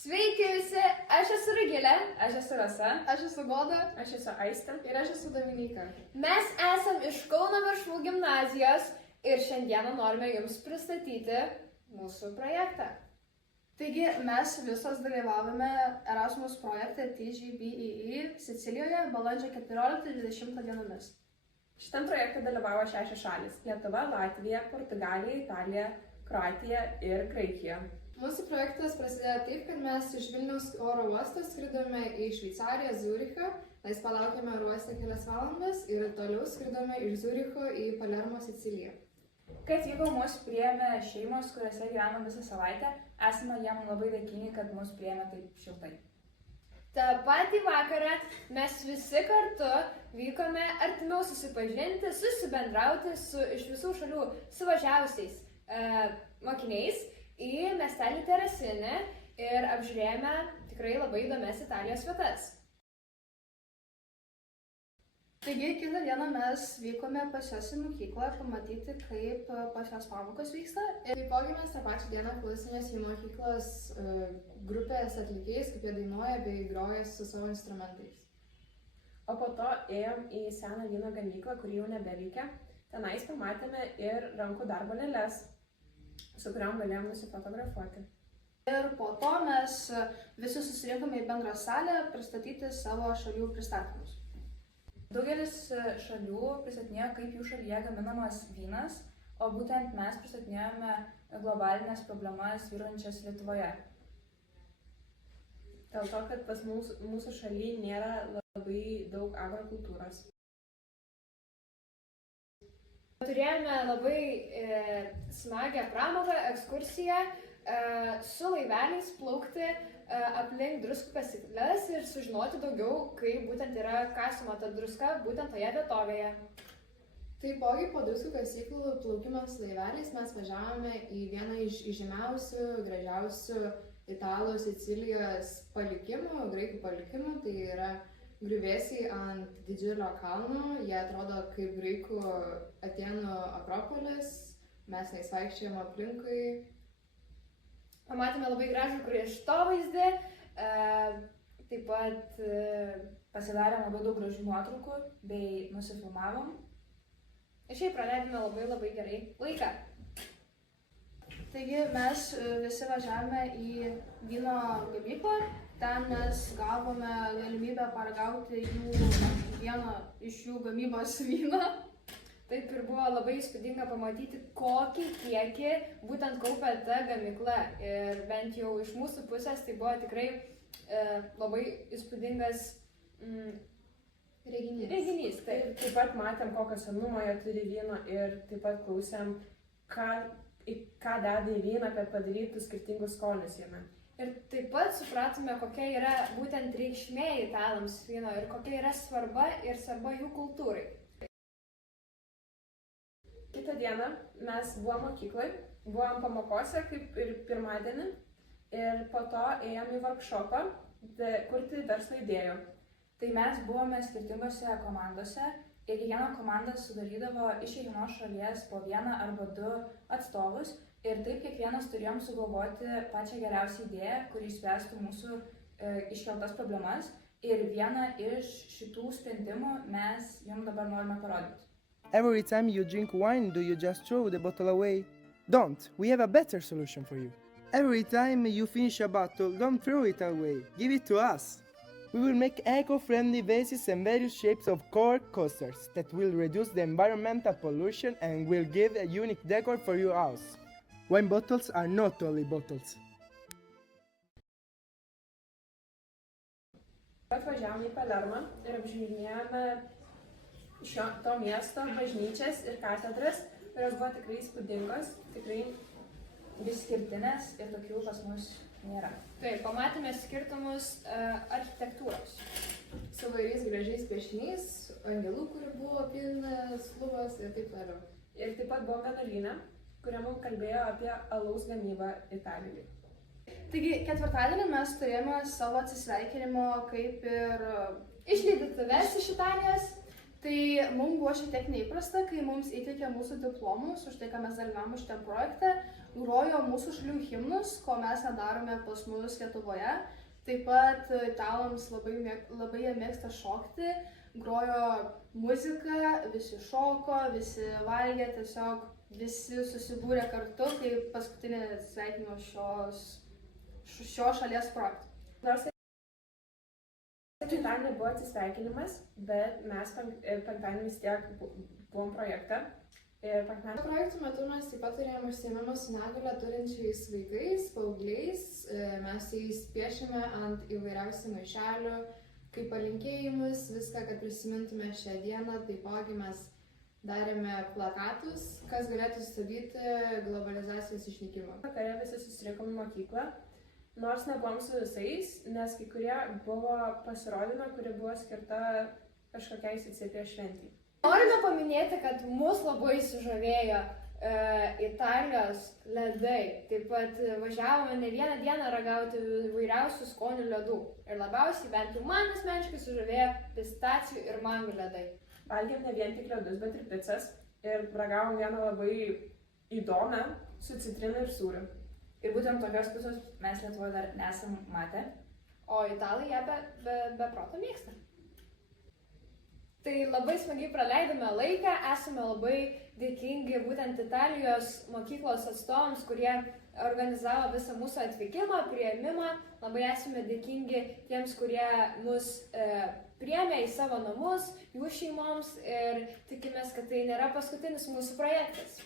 Sveiki visi, aš esu Rugilė, Aš esu Rasa, Aš esu Goda aš esu Aistė. ir aš esu Dominyka. mes esam iš Kauno Veršvų gimnazijos ir šiandieną norime jums pristatyti mūsų projektą. Taigi mes visos dalyvavome Erasmus projekte TGBEE Sicilijoje balandžio 14-20 dienomis. Šitam projekte dalyvavo 6 šalis - Lietuva, Latvija, Portugalija, Italija, Kroatija ir Graikija. Mūsų projektas prasidėjo taip, kad mes iš Vilniaus oro uosto skridome į Šveicariją, Zurichą, mes palaukėme oro uoste kelias valandas ir toliau skridome iš Zuricho į Palermo, Siciliją. Kai atvyko, mus priėmė šeimos, kuriuose gyvenom visą savaitę. Esame jam labai dėkingi, kad mus priėmė taip šiltai. Ta patį vakarą mes visi kartu vykome artimiau susipažinti, susibendrauti su iš visų šalių suvažiavusiais mokiniais į miestelį Terasinį ir apžiūrėjome tikrai labai įdomias Italijos vietas. Taigi kitą dieną mes vykome pas juos į mokyklą pamatyti, kaip pas juos pamokos vyksta. Ir taipogi mes tą pačią dieną klausėmės į mokyklos grupės atlikėjais, kaip jie dainuoja bei groja su savo instrumentais. O po to ėjom į seną vyno gamyklą, kuri jau nebeveikia. Tenais pamatėme ir rankų darbo lėles, su kuriam galėjom nusifotografuoti. Ir po to mes visi susirinkome į bendrą salę pristatyti savo šalių pristatymus. Daugelis šalių pristatinėjo, kaip jų šalyje gaminamas vynas, o būtent mes pristatinėjome globalinės problemas vyruojančias Lietuvoje. Dėl to, kad pas mūsų šalyje nėra labai daug agrokultūros. Turėjome labai smagią pramogą, ekskursiją su laiveliais plaukti aplink druskų kasyklas ir sužinoti daugiau, kaip būtent yra kasama ta druska būtent toje vietovėje. Taipogi po druskų kasyklų plaukimams laiveliais mes važiavome į vieną iš žymiausių, gražiausių Italų Sicilijos palikimų, graikų palikimų, tai yra griuvėsiai ant didžiulio kalno, jie atrodo kaip graikų Atėnų Akropolis, mes neįsvaikščiojom aplinkui. Pamatėme labai gražų kraštovaizdį, taip pat Pasidarėm labai daug gražių nuotraukų bei nusifilmavom. ir šiaip praleidome labai gerai laiką. Taigi mes visi važiavome į vyno gamyklą, ten mes gavome galimybę paragauti vieną iš jų gamybos vyną. Taip ir buvo labai įspūdinga pamatyti, kokį kiekį būtent kaupia ta gamykla. Ir bent jau iš mūsų pusės tai buvo tikrai labai įspūdingas reginys. Taip pat matėm, kokio senumo jie turi vyno ir taip pat klausėm, ką deda į vyną, kad padarytų skirtingus skonius jame. Ir taip pat supratome, kokia yra būtent reikšmė italams vyno ir kokia yra svarba jų kultūrai. Kitą dieną mes buvom mokyklai, buvom pamokose kaip ir pirmadienį ir po to ėjom į workshopą kurti verslo idėjų. Tai mes buvome skirtingose komandose ir kiekviena komanda sudarydavo iš kiekvienos šalies po vieną arba du atstovus ir taip kiekvienas turėjom sugalvoti pačią geriausią idėją, kuri išspręstų mūsų iškeltas problemas ir vieną iš šitų sprendimų mes jums dabar norime parodyti. Every time you drink wine, do you just throw the bottle away? Don't. We have a better solution for you. Every time you finish a bottle, don't throw it away. Give it to us. We will make eco-friendly vases and various shapes of cork coasters that will reduce the environmental pollution and will give a unique decor for your house. Wine bottles are not only bottles. Atvažiavome į Palermą ir apžiūrinėjome to miesto bažnyčias ir katedras, kurios buvo tikrai įspūdingos, tikrai išskirtinės ir tokių pas mus nėra. Taip, pamatėme skirtumus architektūros. Su vairiais gražiais piešiniais, angelų, kurių buvo pilnas lubas ir taip toliau. Ir taip pat buvo vienuolyne, kurie mums kalbėjo apie alaus gamybą Italijoje. Taigi ketvirtadienį mes turėjome savo atsisveikinimo kaip ir Išleidytuves iš Italijos. Tai mums buvo šiek tiek neįprasta, kai mums įteikė mūsų diplomus už tai, ką mes dalyvavome šitam projekte, grojo mūsų šalių himnus, ko mes nedarome pas mus Lietuvoje. Taip pat italams labai jie mėgsta šokti, grojo muziką, visi šoko, visi valgė, tiesiog visi susibūrė kartu, kaip paskutinė sveikinimo šio šalies projektų. Nors penktadienį buvo atsisveikinimas, bet mes penktadienį vis tiek buvom projekte. Ir Projektų metu mes taip pat turėjome užsiėmimą su negalią turinčiais vaikais, paaugliais. Mes jais piešėme ant įvairiausių maišelių, kaip palinkėjimus, viską, kad prisimintume šią dieną. Taipogi mes darėme plakatus, kas galėtų sustabdyti globalizacijos išnykimą. Vakare visi susirinkom į mokyklą, nors nebuvom su visais, nes kai kurie buvo pasirodymai, kuri buvo skirta kažkokiai Sicilijos šventijai. Norime paminėti, kad mus labai sužavėjo Italijos ledai. Taip pat važiavome ne vieną dieną ragauti įvairiausių skonių ledų. Ir labiausiai, bent jau man asmeniškai, sužavėjo pistacijų ir mangų ledai. Valgėm ne vien tik ledus, bet ir picas. Ir ragavom vieną labai įdomią su citrina ir sūriu. Ir būtent tokios picos mes Lietuvoje dar nesam matę. O italai ją be proto mėgsta. Tai labai smagiai praleidome laiką, esame labai dėkingi būtent Italijos mokyklos atstovams, kurie organizavo visą mūsų atvykimą, priėmimą. Labai esame dėkingi tiems, kurie mus priėmė į savo namus, jų šeimoms ir tikimės, kad tai nėra paskutinis mūsų projektas.